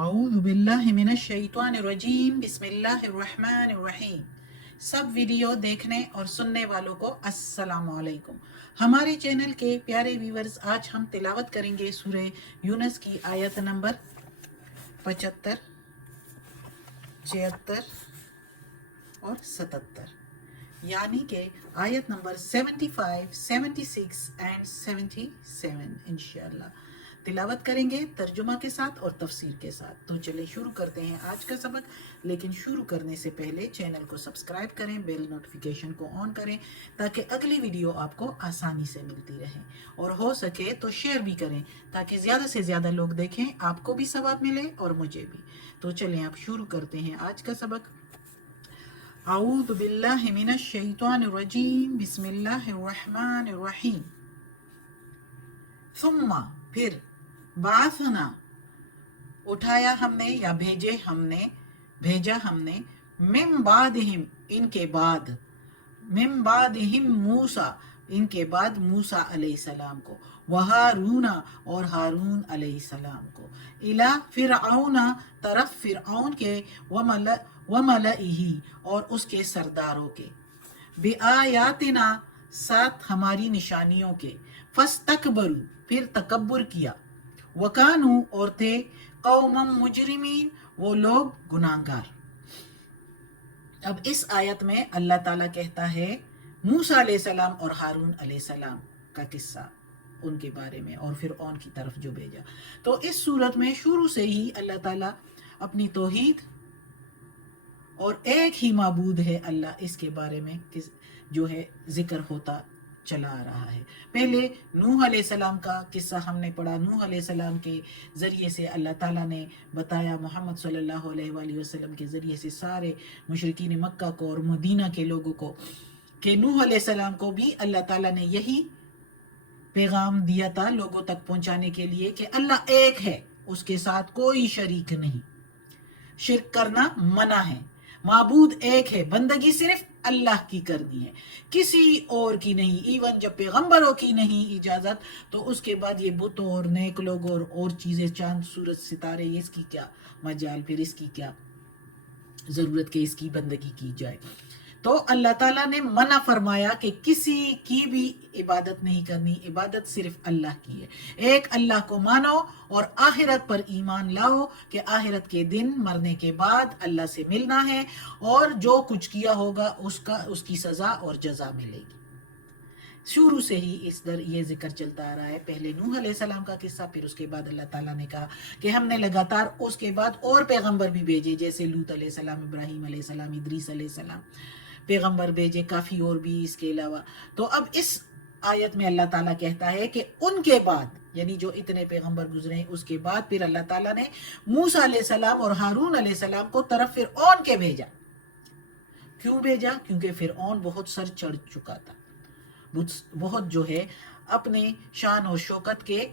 अऊज़ु बिल्लाहि मिनश शैतानिर रजीम बिस्मिल्लाहिर रहमानिर रहीम। सब वीडियो देखने और सुनने वालों को अस्सलाम वालेकुम। हमारे चैनल के प्यारे व्यूवर्स, आज हम तिलावत करेंगे सूरह यूनुस की आयत नंबर 75, 76 और 77, यानी कि आयत नंबर 75, 76 एंड 77 इंशाल्लाह तिलावत करेंगे तर्जुमा के साथ और तफसीर के साथ। तो चले शुरू करते हैं आज का सबक। लेकिन शुरू करने से पहले चैनल को सब्सक्राइब करें, बेल नोटिफिकेशन को ऑन करें ताकि अगली वीडियो आपको आसानी से मिलती रहे, और हो सके तो शेयर भी करें ताकि ज़्यादा से ज़्यादा लोग देखें, आपको भी सवाब मिले और मुझे भी। तो चलें आप शुरू करते हैं आज का सबक। अऊज़ु बिल्लाहि मिनश शैतानिर रजीम बिस्मिल्लाहिर रहमानिर रहीम। सुम्मा फिर, बासना उठाया हमने या भेजा हमने, मिम बादहिम इनके बाद, मिम बादहिम मूसा इनके बाद मूसा अलैहिस्सलाम को, वहारूना और हारून अलैहिस्सलाम को, इला फिरऔना तरफ फिरऔन के, वमलइही और उसके सरदारों के, बिआयातिना साथ हमारी निशानियों के, फस्तकबरू फिर तकब्बुर किया, वकानू और थे, कौमम मुजरिमीन वो लोग गुनाहगार। अब इस आयत में अल्लाह ताला कहता है मूसा अलैहिस्सलाम और हारून अलैहिस्सलाम का किस्सा, उनके बारे में, और फिर उन की तरफ जो भेजा। तो इस सूरत में शुरू से ही अल्लाह ताला अपनी तौहीद और एक ही माबूद है अल्लाह, इसके बारे में जो है जिक्र होता चला आ रहा है। पहले नूह अलैहिस्सलाम का किस्सा हमने पढ़ा। नूह अलैहिस्सलाम के ज़रिए से अल्लाह ताला ने बताया मोहम्मद सल्लल्लाहु अलैहि वसल्लम के ज़रिए से सारे मुशरिकीन मक्का को और मदीना के लोगों को कि नूह अलैहिस्सलाम को भी अल्लाह ताला ने यही पैगाम दिया था लोगों तक पहुंचाने के लिए कि अल्लाह एक है, उसके साथ कोई शरीक नहीं, शिर्क करना मना है, माबूद एक है, बंदगी सिर्फ अल्लाह की करनी है, किसी और की नहीं। इवन जब पैगंबरों की नहीं इजाजत, तो उसके बाद ये बुत और नेक लोग और चीजें, चांद सूरज सितारे, ये इसकी क्या मजाल, फिर इसकी क्या जरूरत के इसकी बंदगी की जाए। तो अल्लाह ताला ने मना फरमाया कि किसी की भी इबादत नहीं करनी, इबादत सिर्फ अल्लाह की है। एक अल्लाह को मानो और आखिरत पर ईमान लाओ कि आखिरत के दिन मरने के बाद अल्लाह से मिलना है, और जो कुछ किया होगा उसकी सजा और जजा मिलेगी। शुरू से ही ये जिक्र चलता आ रहा है। पहले नूह अलैहिस्सलाम का किस्सा, फिर उसके बाद अल्लाह ताला ने कहा कि हमने लगातार उसके बाद और पैगंबर भी भेजे, जैसे लूत अलैहिस्सलाम, इब्राहीम अलैहिस्सलाम, इदरीस अलैहिस्सलाम, पैगंबर भेजे काफ़ी और भी इसके अलावा। तो अब इस आयत में अल्लाह ताला कहता है कि उनके बाद, यानी जो इतने पैगंबर गुजरे उसके बाद, फिर अल्लाह ताला ने मूसा अलैहिस्सलाम और हारून अलैहिस्सलाम को तरफ फिरऔन के भेजा। क्यों भेजा? क्योंकि फिरऔन बहुत सर चढ़ चुका था, बहुत जो है अपने शान और शौकत के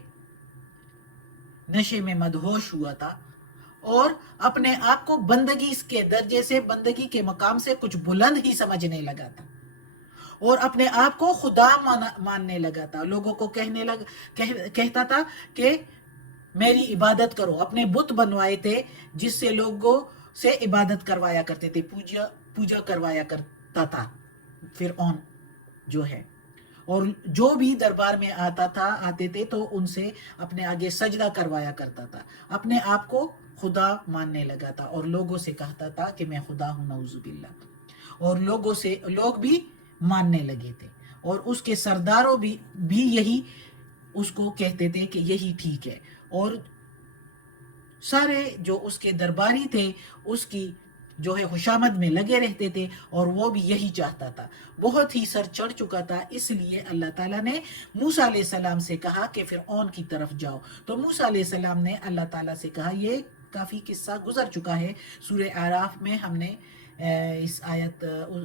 नशे में मदहोश हुआ था, और अपने आप को बंदगी के दर्जे से, बंदगी के मकाम से कुछ बुलंद ही समझने लगा था, और अपने आप को खुदा मानने लगा था। लोगों को कहता था कि मेरी इबादत करो। अपने बुत बनवाए थे जिससे लोगों से इबादत करवाया करते थे, पूजा करवाया करता था फिरऔन जो है, और जो भी दरबार में आते थे तो उनसे अपने आगे सजदा करवाया करता था, अपने आप को खुदा मानने लगा था, और लोगों से कहता था कि मैं खुदा हूं, नऊजुबिल्लाह। और लोग भी मानने लगे थे, और उसके सरदारों भी यही उसको कहते थे कि यही ठीक है, और सारे जो उसके दरबारी थे उसकी जो है खुशामद में लगे रहते थे, और वो भी यही चाहता था। बहुत ही सर चढ़ चुका था, इसलिए अल्लाह ताला ने मूसा अलैहिस्सलाम से कहा कि फिरऔन की तरफ जाओ। तो मूसा अलैहिस्सलाम ने अल्लाह ताला से कहा, ये काफ़ी किस्सा गुजर चुका है सूरह आराफ में, हमने इस आयत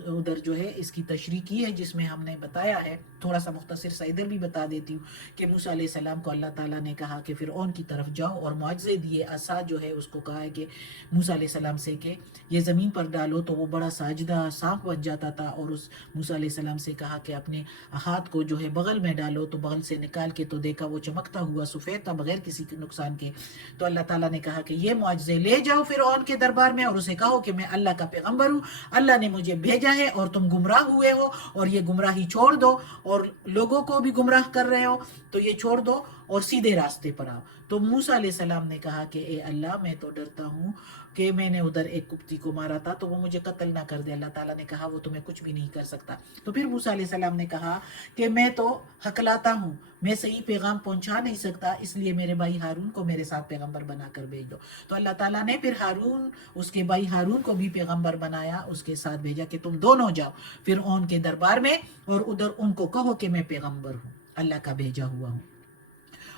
उधर जो है इसकी तशरीह की है, जिसमें हमने बताया है थोड़ा सा मुख्तसर सा इधर भी बता देती हूँ कि मूसा अलैहिस्सलाम को अल्लाह ताला ने कहा कि फ़िरऔन की तरफ जाओ और मुआज़े दिए। असा जो है उसको कहा है कि मूसा अलैहिस्सलाम से कि ये ज़मीन पर डालो, तो वो बड़ा साजदा सांप बन जाता था। और उस मूसा अलैहिस्सलाम से कहा कि अपने हाथ को जो है बगल में डालो, तो बगल से निकाल के तो देखा वो चमकता हुआ सफ़ेद था बगैर किसी के नुकसान के। तो अल्लाह ताला ने कहा कि ये मुआज़े ले जाओ फ़िरऔन के दरबार में और उसे कहो कि मैं अल्लाह का पैगम्बर हूँ, अल्लाह ने मुझे भेजा है और तुम गुमराह हुए हो और ये गुमराही छोड़ दो और लोगों को भी गुमराह कर रहे हो, तो ये छोड़ दो और सीधे रास्ते पर आओ। तो मूसा अलैहिस्सलाम ने कहा कि ए अल्लाह, मैं तो डरता हूँ कि मैंने उधर एक कुप्ती को मारा था तो वो मुझे कत्ल ना कर दे। अल्लाह ताला ने कहा वो तुम्हें कुछ भी नहीं कर सकता। तो फिर मूसा अलैहिस्सलाम ने कहा कि मैं तो हकलाता हूँ, मैं सही पैगाम पहुंचा नहीं सकता, इसलिए मेरे भाई हारून को मेरे साथ पैगंबर बनाकर भेज दो। तो अल्लाह ताला ने फिर हारून, उसके भाई हारून को भी पैगंबर बनाया, उसके साथ भेजा कि तुम दोनों जाओ फ़िरऔन के दरबार में और उधर उनको कहो कि मैं पैगंबर हूँ, अल्लाह का भेजा हुआ हूँ।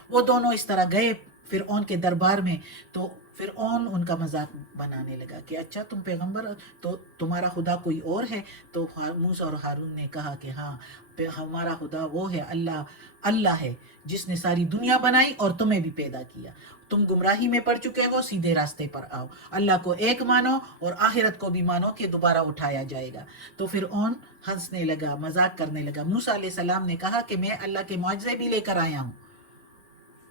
वो दोनों इस तरह गए फ़िरऔन के दरबार में। तो फ़िरऔन उनका मजाक बनाने लगा कि अच्छा तुम पैगंबर, तो तुम्हारा खुदा कोई और है? तो मूसा और हारून ने कहा कि हाँ, हमारा खुदा वो है, अल्लाह अल्लाह है जिसने सारी दुनिया बनाई और तुम्हें भी पैदा किया। तुम गुमराही में पड़ चुके हो, सीधे रास्ते पर आओ, अल्लाह को एक मानो और आखिरत को भी मानो कि दोबारा उठाया जाएगा। तो फ़िरऔन हंसने लगा, मजाक करने लगा। मूसा अलैहिस्सलाम ने कहा कि मैं अल्लाह के मुआज़े भी लेकर आया हूँ,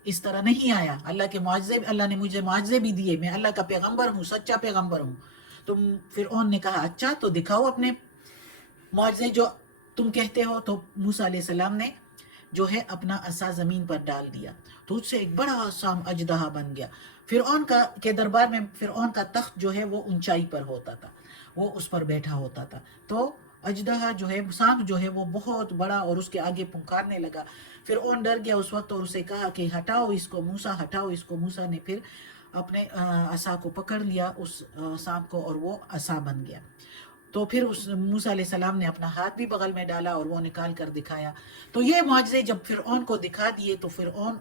इस तरह नहीं आया। अल्लाह के मुआज़े, अल्लाह ने मुझे मुआज़े भी दिए, मैं अल्लाह का पैगंबर हूँ, सच्चा पैगंबर हूँ। तो फ़िरऔन ने कहा अच्छा तो दिखाओ अपने मुआज़े जो तुम कहते हो। तो मूसा अलैहिस्सलाम ने जो है अपना असा ज़मीन पर डाल दिया, तो उससे एक बड़ा सा अजदहा बन गया। फ़िरऔन का के दरबार में फ़िरऔन का तख्त जो है वो ऊंचाई पर होता था, वो उस पर बैठा होता था। तो अजदहा जो है, सांप जो है वो बहुत बड़ा और उसके आगे पुकारने लगा। फ़िरऔन डर गया उस वक्त और उसे कहा कि हटाओ इसको मूसा, हटाओ इसको। मूसा ने फिर अपने असा को पकड़ लिया, उस सांप को, और वो असा बन गया। तो फिर उस मूसा अलैहिस्सलाम ने अपना हाथ भी बगल में डाला और वो निकाल कर दिखाया। तो ये मुआज़े जब फ़िरऔन को दिखा दिए तो फ़िरऔन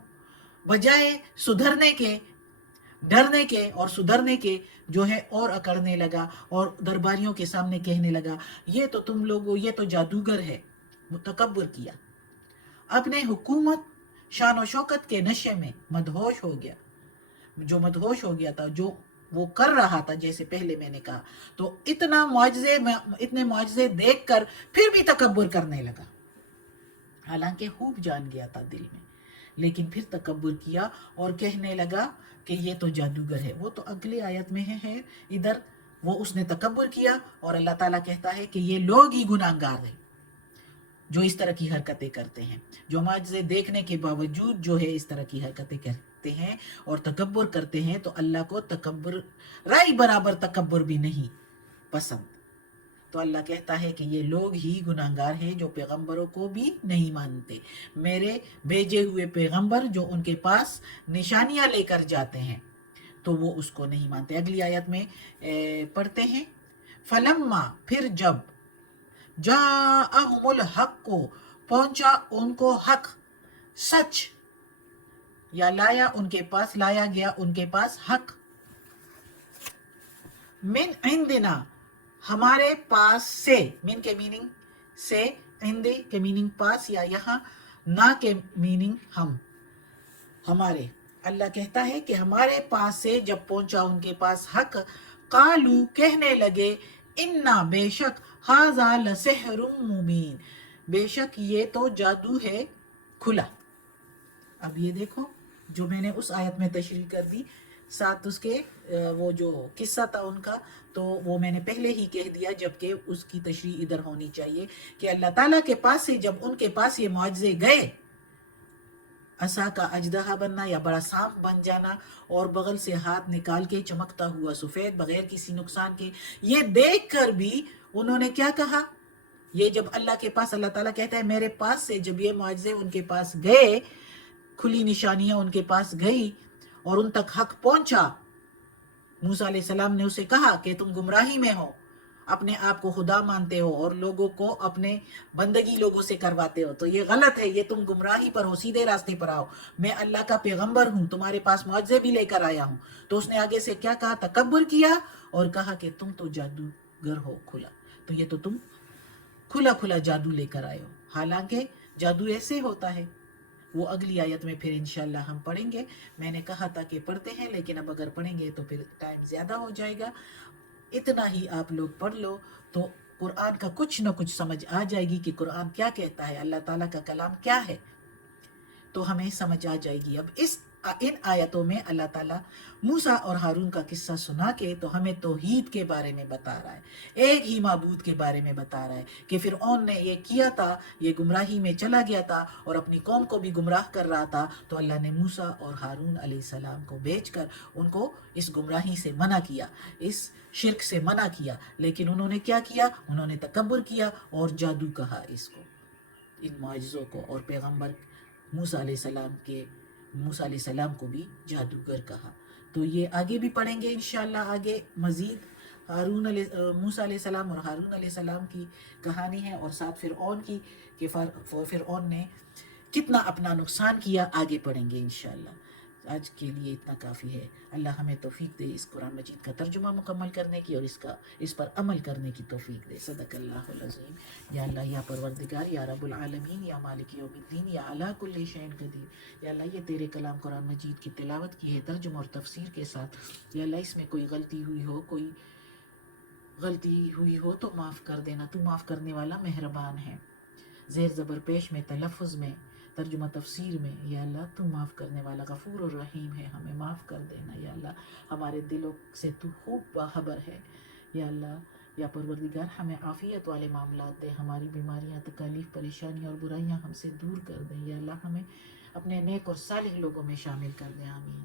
बजाय सुधरने के, डरने के और सुधरने के जो है और अकड़ने लगा और दरबारियों के सामने कहने लगा ये तो तुम लोगों, ये तो जादूगर है। तकब्बुर किया, अपने हुकूमत शान और शौकत के नशे में मदहोश हो गया। जो मदहोश हो गया था, जो वो कर रहा था, जैसे पहले मैंने कहा, तो इतने मुआज़े देख कर फिर भी तकब्बुर करने लगा। हालांकि खूब जान गया था दिल में, लेकिन फिर तकब्बुर किया और कहने लगा कि ये तो जादूगर है। वो तो अगली आयत में है इधर, वो उसने तकब्बुर किया और अल्लाह ताला कहता है कि ये लोग ही गुनाहगार हैं जो इस तरह की हरकतें करते हैं, जो मुआज़े देखने के बावजूद जो है इस तरह की हरकतें करते हैं और तकब्बुर करते हैं। तो अल्लाह को तकब्बुर, राई बराबर तकब्बुर भी नहीं पसंद। तो अल्लाह कहता है कि ये लोग ही गुनाहगार हैं जो पैगंबरों को भी नहीं मानते, मेरे भेजे हुए पैगंबर जो उनके पास निशानियां लेकर जाते हैं, तो वो उसको नहीं मानते। अगली आयत में पढ़ते हैं, फलम्मा, फिर जब, जाअहुमुल हक, को पहुंचा उनको हक, सच, या लाया उनके पास, लाया गया उनके पास हक, मिन इंदिना, हमारे पास से, मिन के मीनिंग से, इंदे के मीनिंग पास या यहाँ, ना के मीनिंग हम, हमारे। अल्लाह कहता है कि हमारे पास से जब पहुंचा उनके पास हक, कालू, कहने लगे, इन्ना, बेशक, हाजा लसिहरुम मुबीन, बेशक ये तो जादू है खुला। अब ये देखो, जो मैंने उस आयत में तशरीह कर दी, साथ उसके वो जो किस्सा था उनका, तो वो मैंने पहले ही कह दिया, जबकि उसकी तशरीह इधर होनी चाहिए कि अल्लाह ताला के पास से जब उनके पास ये मुआज़े गए, असा का अजदहा बनना या बड़ा सांप बन जाना और बगल से हाथ निकाल के चमकता हुआ सफ़ेद बगैर किसी नुकसान के, ये देख कर भी उन्होंने क्या कहा, ये जब अल्लाह के पास, अल्लाह ताला कहता है मेरे पास से जब ये मुआज़े उनके पास गए, खुली निशानियां उनके पास गई और उन तक हक पहुंचा, मूसा अलैहिस्सलाम ने उसे कहा कि तुम गुमराही में हो, अपने आप को खुदा मानते हो और लोगों को अपने बंदगी लोगों से करवाते हो, तो ये गलत है, ये तुम गुमराही पर हो, सीधे रास्ते पर आओ, मैं अल्लाह का पैगंबर हूँ, तुम्हारे पास मुआज़े भी लेकर आया हूँ। तो उसने आगे से क्या कहा, तकब्बुर किया और कहा कि तुम तो जादूगर हो खुला, तो ये तो तुम खुला खुला जादू लेकर आए हो। हालांकि جادو ایسے ہوتا ہے. وہ اگلی آیت میں پھر انشاءاللہ ہم پڑھیں گے. میں نے کہا تھا کہ پڑھتے ہیں، لیکن اب اگر پڑھیں گے تو پھر ٹائم زیادہ ہو جائے گا. اتنا ہی آپ لوگ پڑھ لو تو قرآن کا کچھ نہ کچھ سمجھ آ جائے گی کہ قرآن کیا کہتا ہے، اللہ تعالیٰ کا کلام کیا ہے، تو ہمیں سمجھ آ جائے گی. اب ان آیتوں میں اللہ تعالیٰ موسیٰ اور ہارون کا قصہ سنا کے تو ہمیں توحید کے بارے میں بتا رہا ہے، ایک ہی معبود کے بارے میں بتا رہا ہے کہ فرعون نے یہ کیا تھا، یہ گمراہی میں چلا گیا تھا اور اپنی قوم کو بھی گمراہ کر رہا تھا. تو اللہ نے موسیٰ اور ہارون علیہ السلام کو بھیج کر ان کو اس گمراہی سے منع کیا، اس شرک سے منع کیا. لیکن انہوں نے کیا کیا؟ انہوں نے تکبر کیا اور جادو کہا اس کو، ان معجزوں کو. اور پیغمبر موسیٰ علیہ السلام کو بھی جادوگر کہا. تو یہ آگے بھی پڑھیں گے انشاءاللہ. آگے مزید موسیٰ علیہ السلام اور ہارون علیہ السلام کی کہانی ہے، اور ساتھ فرعون کی کہ فرعون نے کتنا اپنا نقصان کیا، آگے پڑھیں گے انشاءاللہ. آج کے لیے اتنا کافی ہے. اللہ ہمیں توفیق دے اس قرآن مجید کا ترجمہ مکمل کرنے کی اور اس پر عمل کرنے کی توفیق دے. صدق اللہ العظیم. یا اللہ، یا پروردگار، یا رب العالمین، یا مالک یوم الدین، یا علی کل شیء قدیر. یا اللہ، یہ تیرے کلام قرآن مجید کی تلاوت کی ہے ترجمہ اور تفسیر کے ساتھ. یا اللہ، اس میں کوئی غلطی ہوئی ہو تو معاف کر دینا، تو معاف کرنے والا مہربان ہے. زیر زبر پیش میں، تلفظ میں، ترجمہ تفسیر میں، یا اللہ تو معاف کرنے والا غفور اور رحیم ہے، ہمیں معاف کر دینا. یا اللہ، ہمارے دلوں سے تو خوب باخبر ہے. یا اللہ، یا پروردگار، ہمیں عافیت والے معاملات دے، ہماری بیماریاں، تکالیف، پریشانیاں اور برائیاں ہم سے دور کر دیں. یا اللہ، ہمیں اپنے نیک اور صالح لوگوں میں شامل کر دیں. آمین.